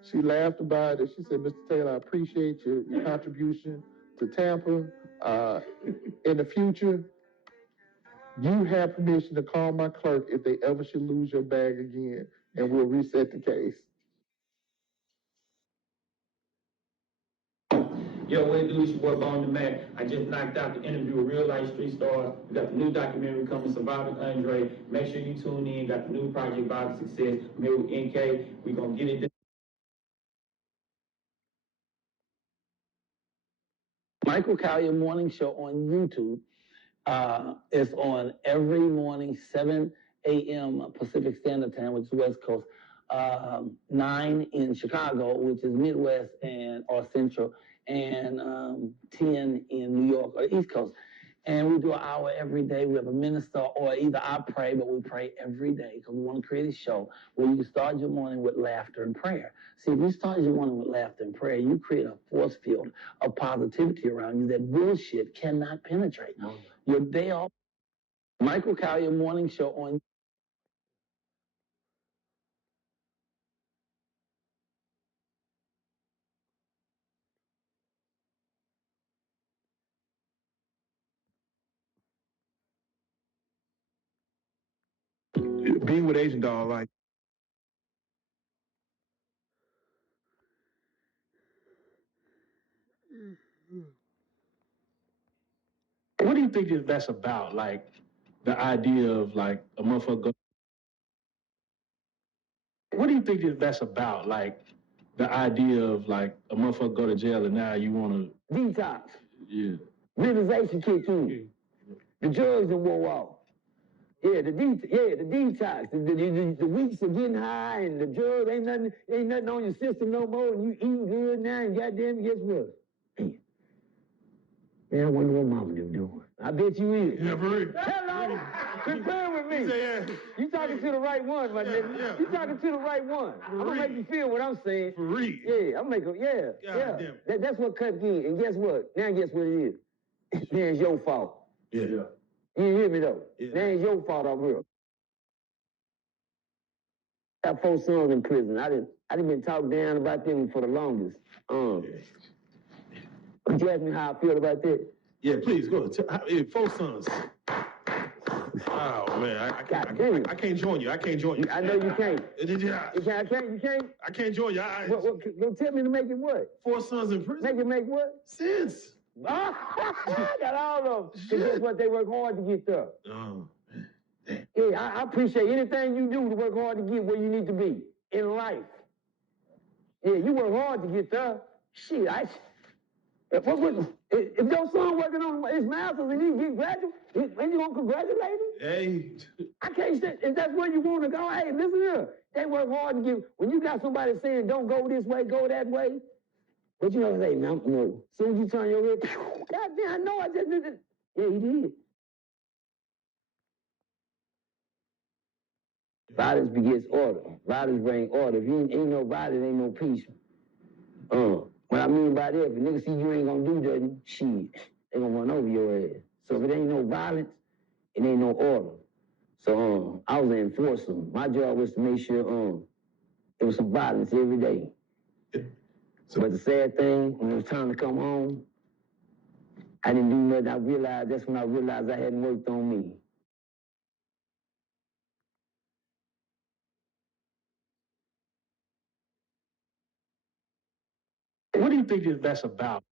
She laughed about it. She said, "Mr. Taylor, I appreciate your contribution to Tampa. In the future, you have permission to call my clerk if they ever should lose your bag again, and we'll reset the case." Yo, what it do? It's your boy Bone the Mac. I just knocked out the interview with real life street stars. We got the new documentary coming, Surviving Andre. Make sure you tune in. Got the new project, Vibe Success. I'm here with NK. We gonna get it. Michael Collier Morning Show on YouTube. It's on every morning, 7 a.m. Pacific Standard Time, which is West Coast, 9 in Chicago, which is Midwest or Central, and 10 in New York or East Coast. And we do an hour every day. We have a minister, or either I pray, but we pray every day because we want to create a show where you can start your morning with laughter and prayer. See, if you start your morning with laughter and prayer, you create a force field of positivity around you that bullshit cannot penetrate. Your day off. Michael Collier Morning Show on. Being with Asian Doll, like, What do you think that's about? Like, the idea of, like, a motherfucker What do you think that's about? Like, the idea of, like, a motherfucker go to jail and now you want to... Detox. Yeah. Realization kick in. The drugs in war. Yeah, the detox. The weeks of getting high and the drugs ain't nothing on your system no more, and you eating good now, and goddamn, guess what? Man, I wonder what mama them doing. I bet you is. Yeah, for real. Hello, confirm with me. Yeah. You talking to the right one, my nigga. Yeah. You talking to the right one. I'm gonna make you feel what I'm saying. For real. Yeah, I'm making. Yeah. That's what cut in. And guess what? Now guess what it is? Now it's your fault. Yeah. You hear me though? Yeah. Now it's your fault I'm here. I got 4 sons in prison. I done been talked down about them for the longest. Could you ask me how I feel about that? Yeah, please go ahead. 4 sons. Oh man, I can't join you. I can't join you. I know you can't. Yeah. You can't. I can't join you. Go tell me to make it what? 4 sons in prison. Make what? Sense. I got all of them. Because guess what? They work hard to get there. Yeah, I appreciate anything you do to work hard to get where you need to be in life. Yeah, you work hard to get there. Shit, if your son working on his master's and he get graduate, ain't you gonna congratulate him? Hey. I can't say, if that's where you want to go, hey, listen here. They work hard to get, when you got somebody saying, don't go this way, go that way, but you know, hey, man, no. As soon as you turn your head, God damn, I know I just did it. Yeah, he did. Violence begets order. Violence brings order. If you ain't no violence, ain't no peace. What I mean by that, if a nigga see you ain't gonna do nothing, shit, they gonna run over your ass. So if it ain't no violence, it ain't no order. So I was an enforcer. My job was to make sure there was some violence every day. But the sad thing, when it was time to come home, I didn't do nothing. That's when I realized I hadn't worked on me. What do you think that's about?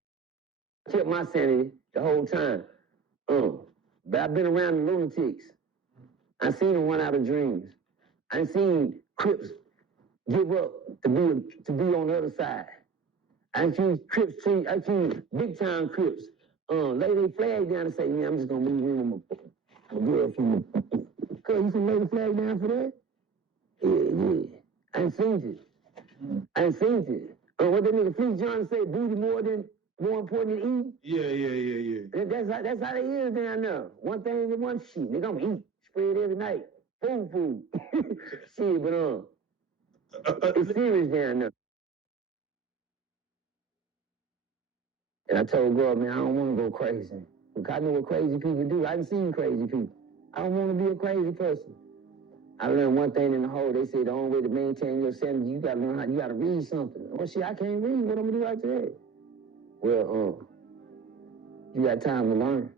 I kept my sanity the whole time. But I've been around the lunatics. I seen them run out of dreams. I seen Crips give up to be on the other side. I seen big time Crips lay their flag down and say, man, I'm just gonna move in with my girlfriend. Cause you can lay the flag down for that? Yeah. I ain't seen it. What that nigga Fleet John say, booty more important than eat? Yeah. That's how they is down there. One thing and one shit. They gonna eat. Spread every night. Food. Shit, but it's serious down there. And I told girl, man, I don't want to go crazy. Because I know what crazy people do. I done seen crazy people. I don't want to be a crazy person. I learned one thing in the hole. They say the only way to maintain your sanity, you gotta learn you gotta read something. Well, shit, I can't read. What I'm gonna do after that? Well, you got time to learn.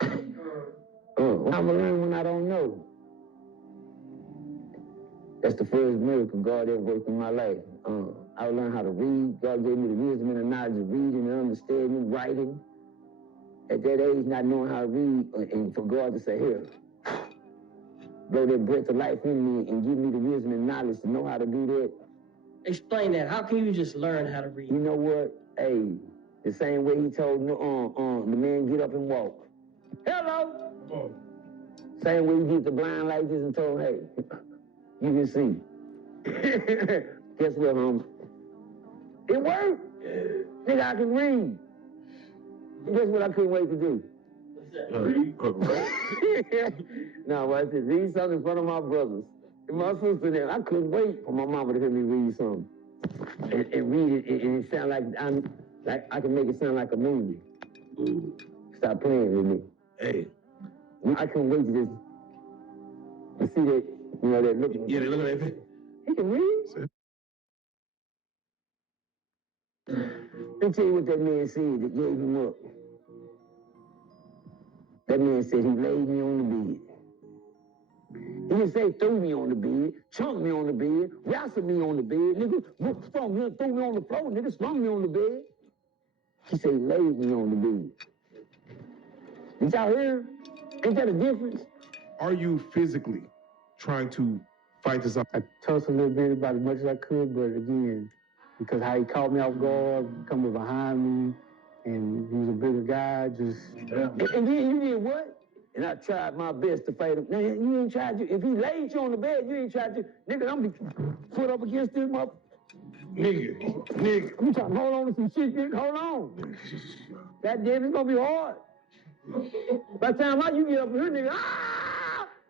I'm gonna learn when I don't know. That's the first miracle God ever worked in my life. I learned how to read. God gave me the wisdom and the knowledge of reading and understanding, writing. At that age, not knowing how to read, and for God to say, here, blow that breath of life in me and give me the wisdom and knowledge to know how to do that. Explain that. How can you just learn how to read? You know what? Hey, the same way he told the man get up and walk. Hello. Same way he did the blind like this and told him, hey, you can see. Guess what, homie? It worked. Nigga, I can read. Guess what I couldn't wait to do? No, what I said, read something in front of my brothers. And my sister there, I couldn't wait for my mama to hear me read something. And read it, and it sound like I can make it sound like a movie. Stop playing with me. Hey. I couldn't wait to see that, you know, that look. Yeah, they look at that. He can read. Let me tell you what that man said that gave him up. That man said he laid me on the bed. He didn't say threw me on the bed, chunked me on the bed, wrestled me on the bed, nigga, threw me on the floor, nigga, slung me on the bed. He said he laid me on the bed. Did y'all hear? Ain't that a difference? Are you physically trying to fight this up? I tossed a little bit about as much as I could, but again, because how he caught me off guard, coming behind me, and he was a bigger guy, just... Yeah. And then you did what? And I tried my best to fade him. Now, you ain't tried to. If he laid you on the bed, you ain't tried to. Nigga, I'm be foot up against this mother. Nigga. I'm trying to hold on to some shit, nigga. Hold on. That damn, it's gonna be hard. By the time you get up here, nigga,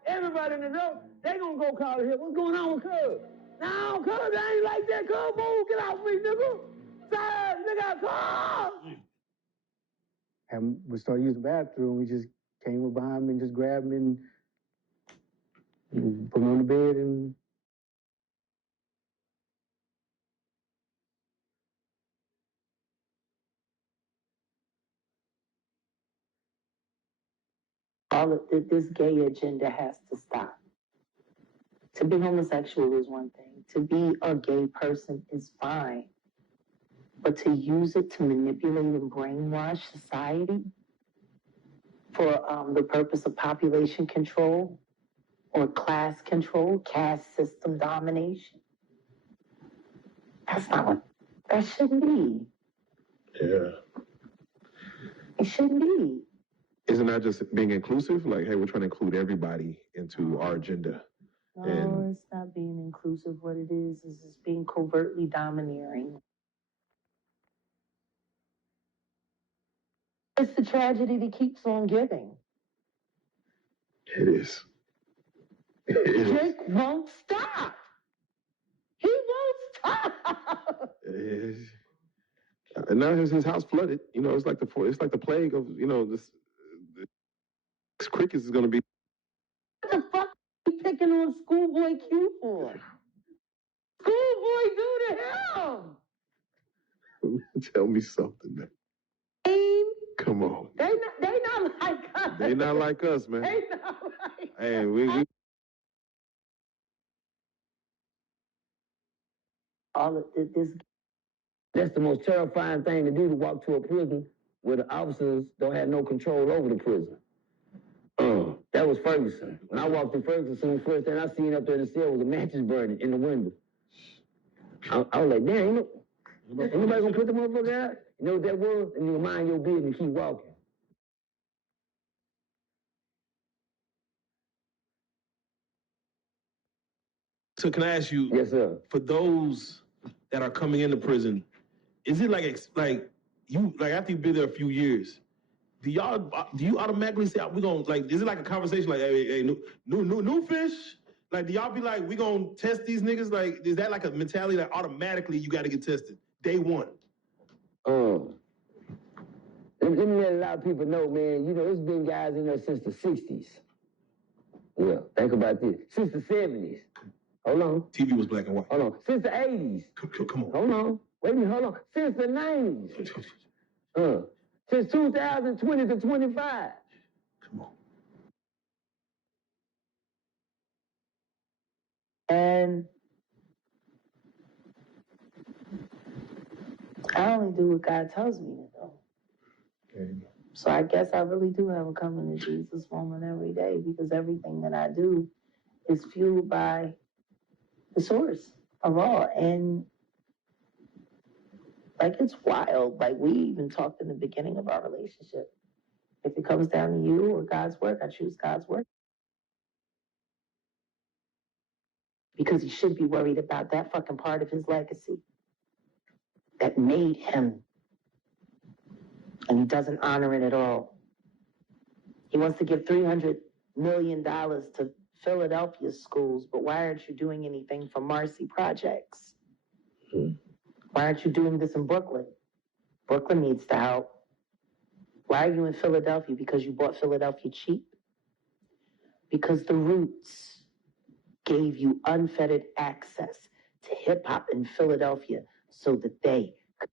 everybody in the door, they gonna go call it here. What's going on with Cub? No, Cub, I ain't like that. Cub, move, get off me, nigga. Side, nigga, Cub. And we started using the bathroom. We just came up behind him and just grabbed him and put him on the bed and. All of this gay agenda has to stop. To be homosexual is one thing. To be a gay person is fine. But to use it to manipulate and brainwash society for the purpose of population control or class control, caste system domination, that's not what, that shouldn't be. Yeah. It shouldn't be. Isn't that just being inclusive? Like, hey, we're trying to include everybody into our agenda. No, it's not being inclusive. What it is just being covertly domineering. It's the tragedy that keeps on giving. It is. Jake won't stop. He won't stop. It is. And now his house flooded. You know, it's like the plague of, you know, this crickets is going to be. What the fuck are you picking on Schoolboy Q for? Schoolboy do to him. Tell me something, man. Come on. They not like us. They not like us, man. They not like Hey, us. All of this. That's the most terrifying thing to do, to walk to a prison where the officers don't have no control over the prison. That was Ferguson. When I walked in Ferguson, the first thing I seen up there in the cell was a mattress burning in the window. I was like, damn, ain't nobody gonna put the motherfucker out? You know what that was? And you mind your business and keep walking. So can I ask you? Yes, sir. For those that are coming into prison, is it like you after you've been there a few years, do you automatically say we're gonna is it like a conversation like hey new fish? Like do y'all be like we gonna test these niggas? Like is that like a mentality that automatically you got to get tested day one? Let me let a lot of people know, man. You know, there's been guys in there since the 60s. Yeah, think about this. Since the 70s. Hold on. TV was black and white. Hold on. Since the 80s. Come on. Hold on. Wait a minute, hold on. Since the 90s. Since 2020 to 25. Come on. And I only do what God tells me to do. Okay. So I guess I really do have a coming to Jesus moment every day because everything that I do is fueled by the source of all. And like it's wild. Like we even talked in the beginning of our relationship. If it comes down to you or God's work, I choose God's work. Because he should be worried about that fucking part of his legacy that made him. And he doesn't honor it at all. He wants to give $300 million to Philadelphia schools, but why aren't you doing anything for Marcy projects? Why aren't you doing this in Brooklyn? Brooklyn needs the help. Why are you in Philadelphia? Because you bought Philadelphia cheap? Because the Roots gave you unfettered access to hip-hop in Philadelphia so that they could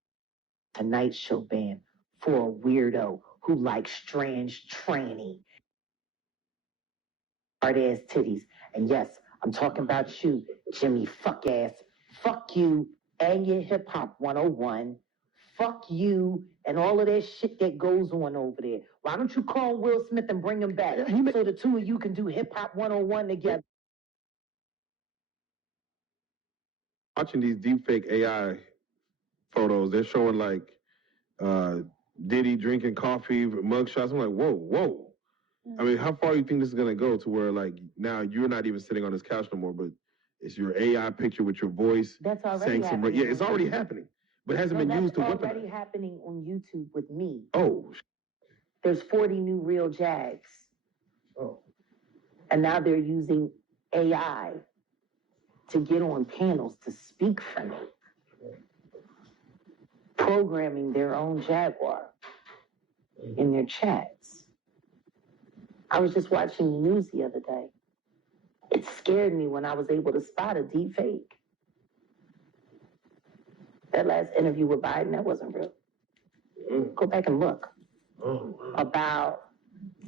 Tonight Show band for a weirdo who likes strange tranny, hard-ass titties. And yes, I'm talking about you, Jimmy fuck-ass. Fuck you and your hip-hop 101. Fuck you and all of that shit that goes on over there. Why don't you call Will Smith and bring him back so the two of you can do hip-hop 101 together? Watching these deepfake AI photos, they're showing like Diddy drinking coffee, mugshots. I'm like, whoa. I mean, how far do you think this is gonna go to where like now you're not even sitting on this couch no more, but it's your AI picture with your voice That's already saying some happening. yeah, it's already happening, but it hasn't been used to That's weaponize. already happening on YouTube with me. Oh, There's 40 new real Jags. Oh. And now they're using AI to get on panels to speak for me. Programming their own Jaguar in their chats. I was just watching the news the other day. It scared me when I was able to spot a deep fake. That last interview with Biden, that wasn't real. Go back and look. About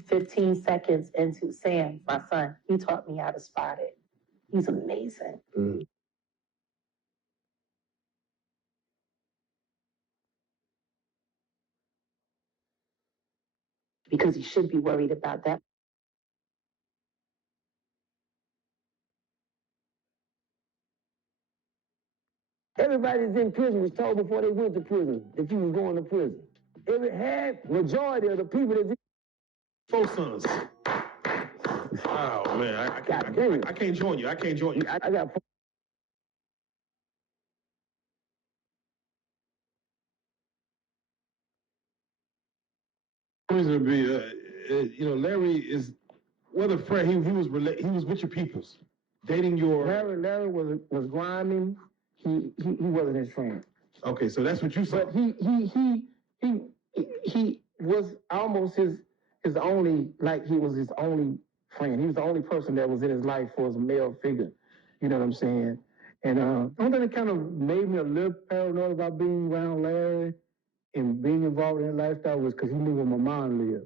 15 seconds into Sam, my son, he taught me how to spot it. He's amazing. Because he should be worried about that. Everybody that's in prison was told before they went to prison that you was going to prison. Majority of the people that's in 4 sons. Oh man, I can't join you. I can't join you. I got Reason to be, Larry is what a friend. He was with your peoples, dating your. Larry was grinding. He wasn't his friend. Okay, so that's what you saw. But he was almost his only, like he was his only friend. He was the only person that was in his life for his male figure. You know what I'm saying? And the only thing that kind of made me a little paranoid about being around Larry and being involved in his lifestyle was because he knew where my mom lived.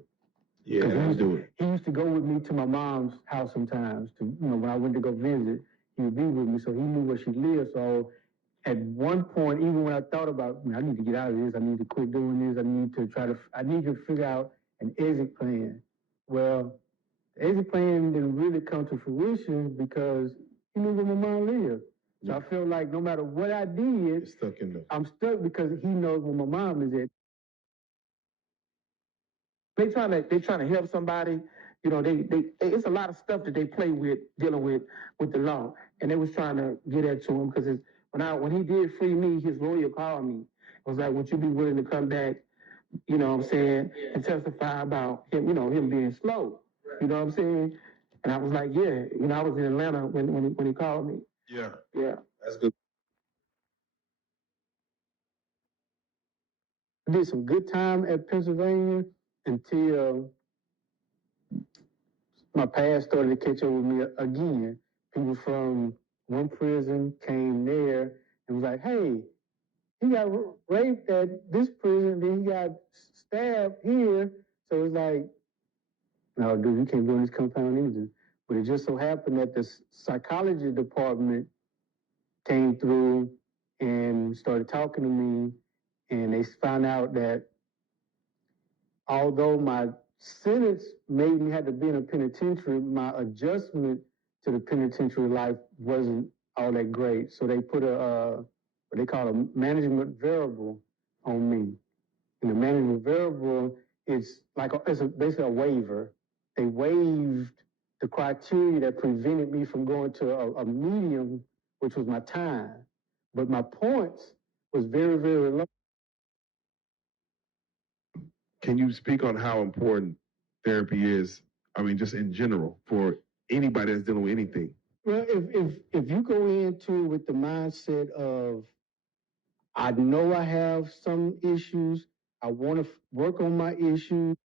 Yeah, he used to go with me to my mom's house sometimes. When I went to go visit, he would be with me, so he knew where she lived. So at one point, even when I thought about, I need to get out of this, I need to quit doing this, I need to figure out an exit plan. Well, the exit plan didn't really come to fruition because he knew where my mom lived. So I feel like no matter what I did, I'm stuck because he knows where my mom is at. They trying to help somebody. It's a lot of stuff that they play with dealing with the law, and they was trying to get at to him because when he did free me, his lawyer called me. It was like, would you be willing to come back? You know what I'm saying, and testify about him, him being slow. You know what I'm saying? And I was like, yeah. I was in Atlanta when he called me. Yeah. Yeah. That's good. I did some good time at Pennsylvania until my past started to catch up with me again. People from one prison came there and was like, hey, he got raped at this prison, then he got stabbed here. So it's like, no, dude, you can't go in this compound either. But it just so happened that the psychology department came through and started talking to me, and they found out that although my sentence made me have to be in a penitentiary, my adjustment to the penitentiary life wasn't all that great. So they put what they call a management variable on me. And the management variable is basically a waiver. They waived the criteria that prevented me from going to a medium, which was my time. But my points was very, very low. Can you speak on how important therapy is? I mean, just in general for anybody that's dealing with anything. Well, if you go into it with the mindset of, I know I have some issues, I want to work on my issues,